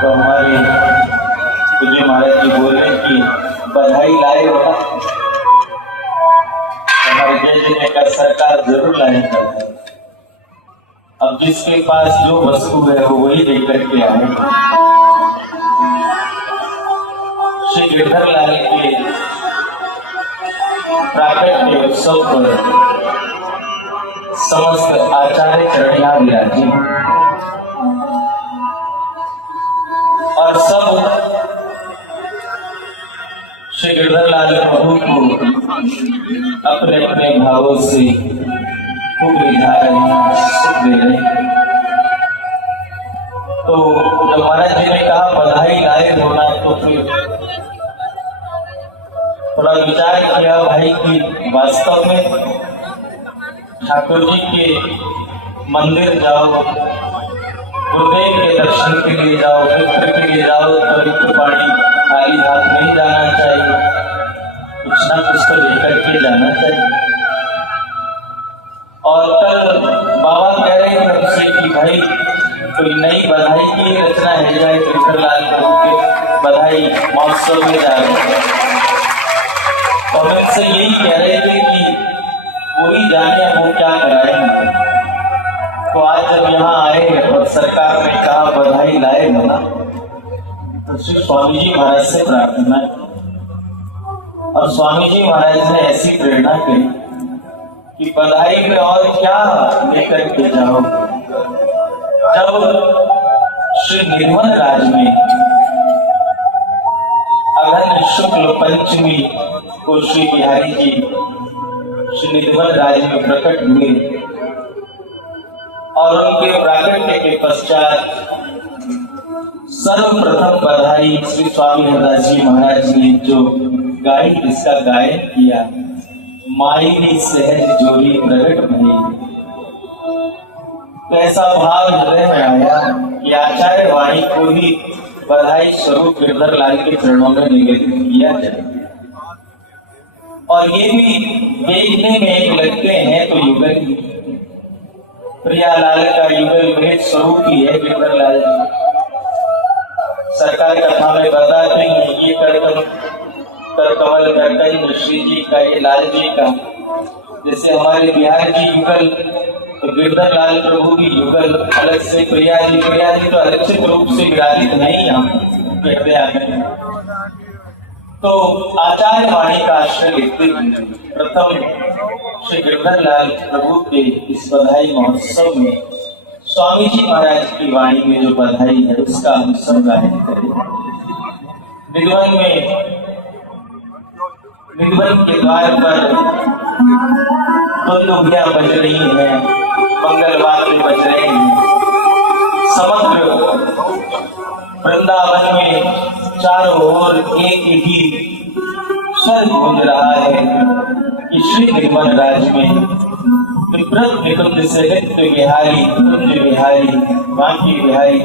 तो हमारे पूज्य महाराज जी बोल रहे कि बधाई लाए बड़ा, हमारे जय जय का सरकार जरूर लाएगा। अब जिसके पास जो वस्तु है वो वही लेकर के आए। श्री गिरधर लाल के प्राकट्य उत्सव पर समस्त आचार्य चरणिया विराजी और सब श्री गिरधर लाल प्रभु को अपने अपने भावों से खूब रिझा रहे, सुख दे रहे। तो जब महाराज जी ने कहा बधाई लाए होना, तो फिर थोड़ा विचार किया भाई कि वास्तव में ठाकुर जी के मंदिर जाओ, गुरुदेव के दर्शन के लिए जाओ, मित्र के लिए जाओ, पवित्र पानी खाली हाथ नहीं जाना चाहिए, कुछ ना कुछ तो लेकर के जाना चाहिए। और कल बाबा कह रहे थे हमसे कि भाई कोई नई बधाई की रचना है जाए, गिरधर लाल प्रभु के बधाई महोत्सव में जा रहे हैं। तो हम इनसे यही कह रहे थे कि वही जाने वो क्या कराएंगे। तो आज जब यहाँ आए और सरकार ने कहा बधाई लाए बना, तो श्री स्वामी जी महाराज से प्रार्थना की और स्वामी जी महाराज ने ऐसी प्रेरणा करी कि बधाई में और क्या लेकर के जाओ। जब श्री निर्मल राज में अघन शुक्ल पंचमी को श्री बिहारी जी श्री निर्मल राज में प्रकट हुए और उनके प्राकट्य के पश्चात सर्वप्रथम बधाई श्री स्वामी हरदास जी महाराज ने जो गाई, इसका गायन किया, माई की सहज जोरी प्रकट भई। तो ऐसा भाव हृदय में आया कि आचार्य वाणी को ही बधाई स्वरूप गिरधर लाल के चरणों में निवेदित किया जाए। और ये भी देखने में एक लगते हैं तो युगल ही, प्रियालाल का युगल भेद स्वरूप ही है गिरधर लाल जी। सरकार कथा में बताते हैं ये कर कमल करकंद श्री जी का, ये लाल जी का। जैसे हमारे बिहार जी युगल, तो गिरधर लाल प्रभु की युगल अलग से, प्रिया जी तो अलग रूप से विराजित नहीं हम हृदय में। तो आचार्य वाणी का आश्रय लेते प्रथम श्री गिरधर लाल प्रभु के इस बधाई महोत्सव में स्वामी जी महाराज की वाणी में जो बधाई है उसका हम सब गायन करें। निधवन के द्वार पर दुल्लुभियां बज रही है, मंगलवाद्य बज रहे हैं। समग्र वृंदावन में चारों ओर एक ही स्वर गूंज रहा है कि श्री निर्मल राज में विप्रत निकुंज से नित्य विहारी, कुंज विहारी, बांकी विहारी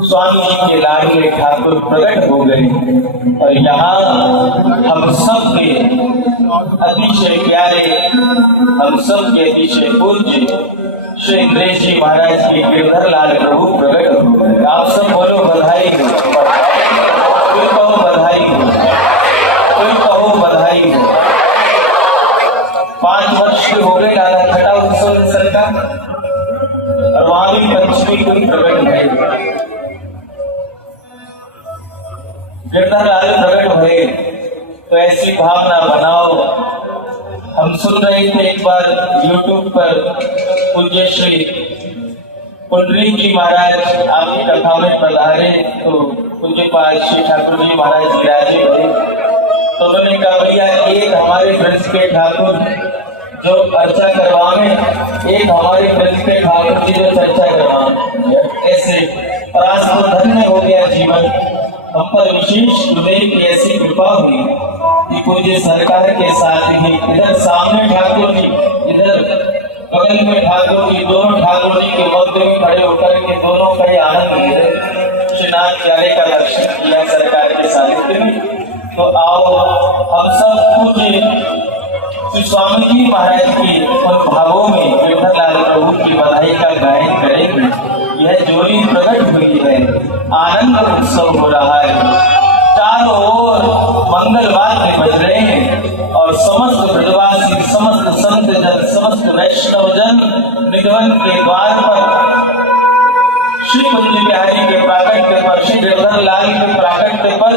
स्वामी जी के लाडले ठाकुर प्रकट हो गए। और यहाँ हम सब के अतिशय प्यारे, हम सब के अतिशय पूज्य श्री इंद्रेश जी महाराज के गिरधर लाल प्रभु प्रकट हो गए। आप सब बोलो बधाई हो, कोई कहो बधाई हो, कोई कहो बधाई हो। 5 वर्ष के हो गए लाला छठा उत्सव सरकार, और वहां भी पंचमी को प्रकट भये, गिरधर लाल प्रकट भये। तो ऐसी भावना बनाओ। हम सुन रहे थे एक बार YouTube पर पूज्य श्री पुंडरीक जी महाराज आपकी कथा में पधारे, तो पूज्य पाद श्री ठाकुर जी महाराज विराजे हुए। तो उन्होंने कहा भैया एक हमारे ब्रज के ठाकुर जो अर्चा करवावे, एक हमारे ब्रज के ठाकुर जी जो चर्चा करवावे। ऐसे परास्त धन्य हो गया जीवन। हम पर विशेष गुरुदेव की ऐसी कृपा हुई कि पूज्य सरकार के साथ ही इधर सामने ठाकुर जी, इधर बगल में ठाकुर जी, दोनों ठाकुर जी के मध्य में खड़े होकर के दोनों का ही आनंद लिए श्रीनाथ प्यारे का दर्शन किया सरकार के सानिध्य में। तो आओ हम सब पूज्य श्री स्वामी जी महाराज के उन भावों में गिरधर लाल प्रभु की बधाई का गायन करेंगे। यह जोड़ी प्रकट हुई है आनंद उत्सव हो रहा है। चारों ओर मंगल वाद्य बज रहे हैं और समस्त ब्रजवासी, समस्त संत जन, समस्त वैष्णव जन निधवन के द्वार पर श्री कुंज बिहारी के प्राकट्य पर, श्री गिरधर लाल के प्राकट्य पर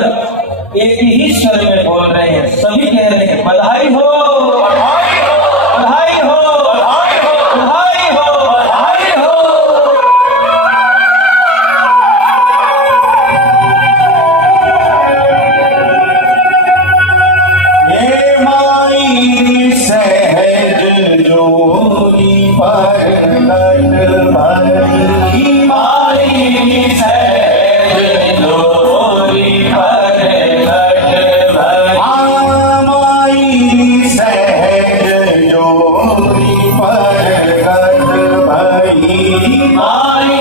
एक ही स्वर में बोल रहे हैं। सभी कह रहे हैं बधाई हो, बधाई हो, बधाई हो, बधाई हो, बधाई हो, बधाई हो। ये माई सहज जोरी पर लट भरी, माई सहज जोरी पर लट भरी, माई सहज जोरी पर लट भरी, माई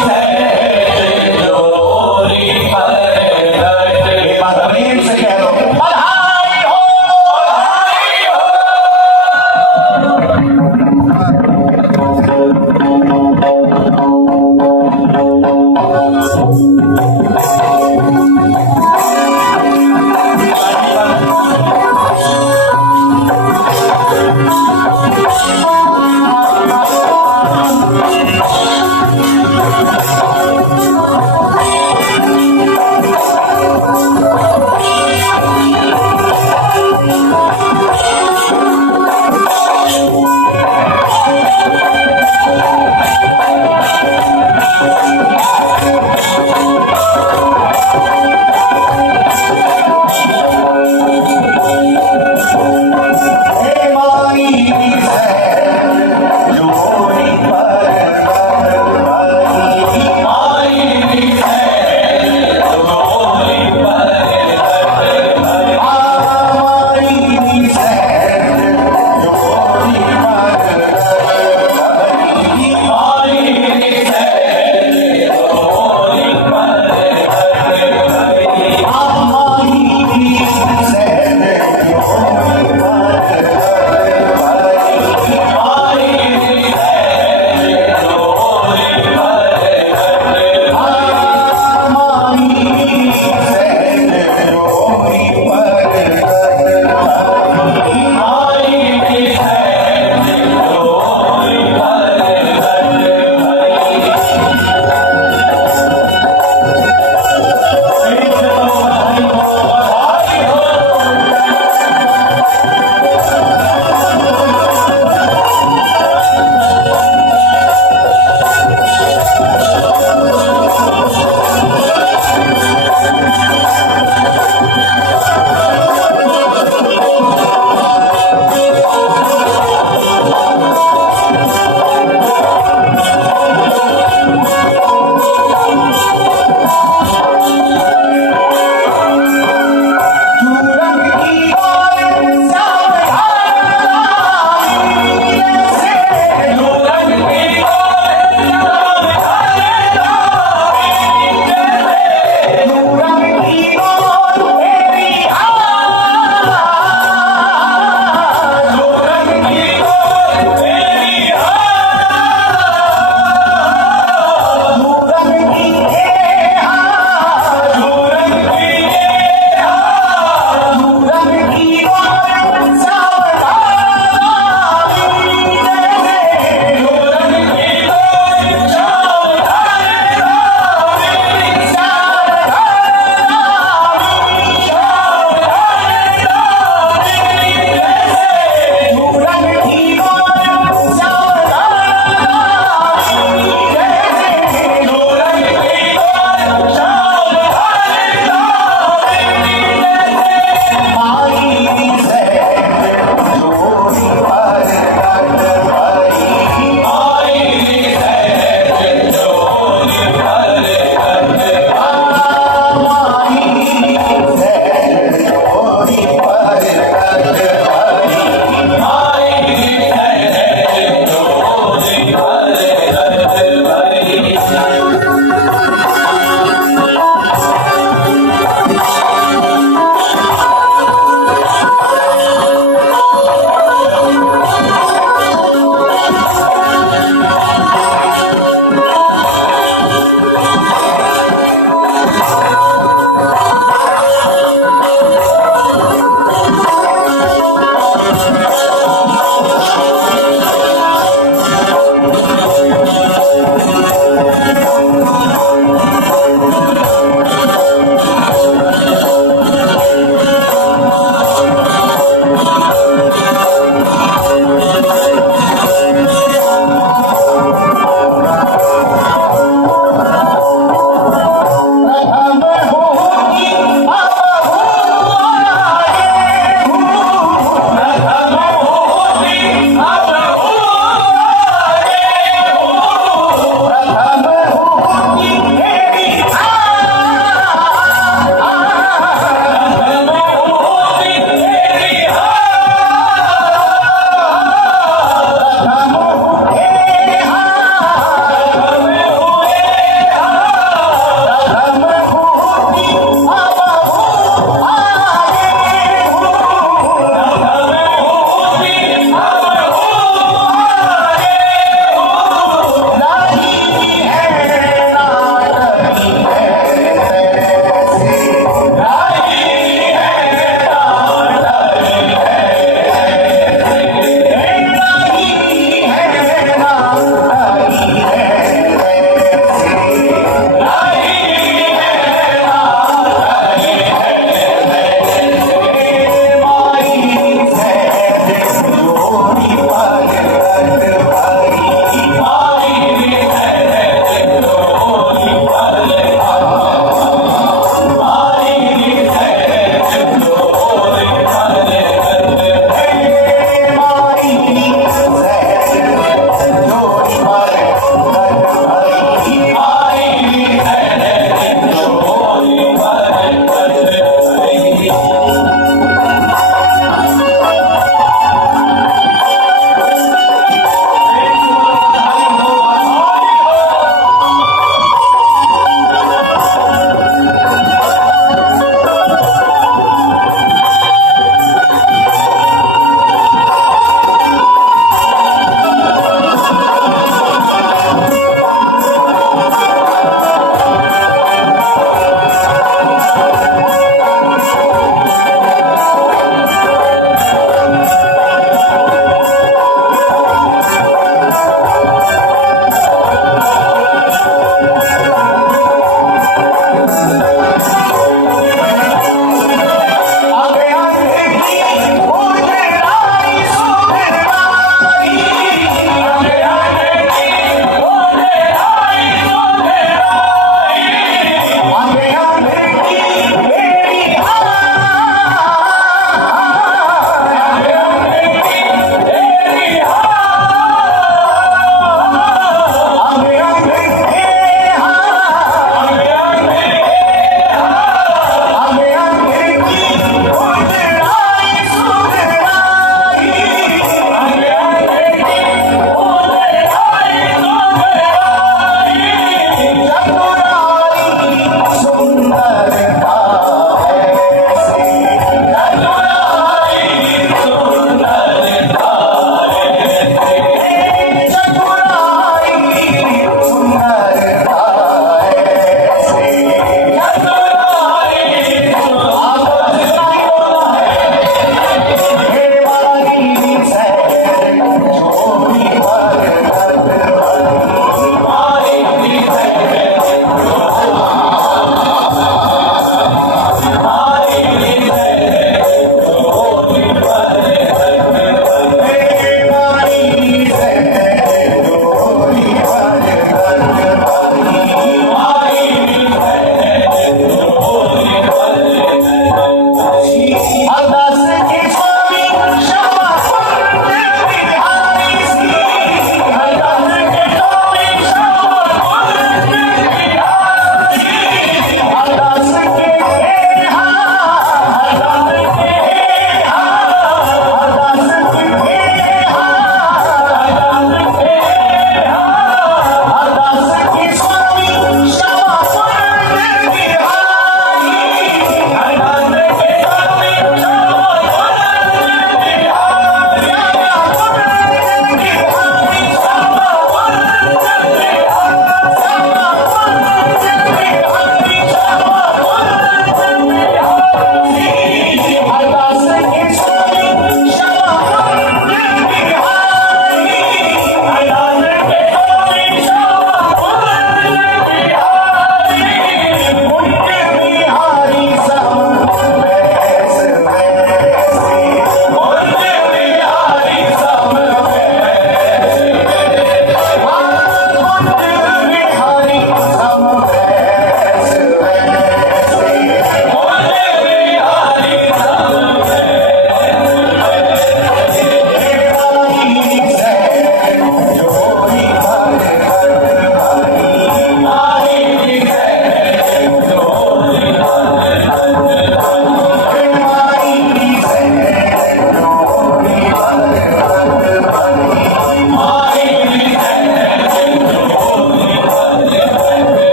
सहज जोरी पर लट भरी। एक बार प्रेम से कह लो बधाई हो, बधाई हो।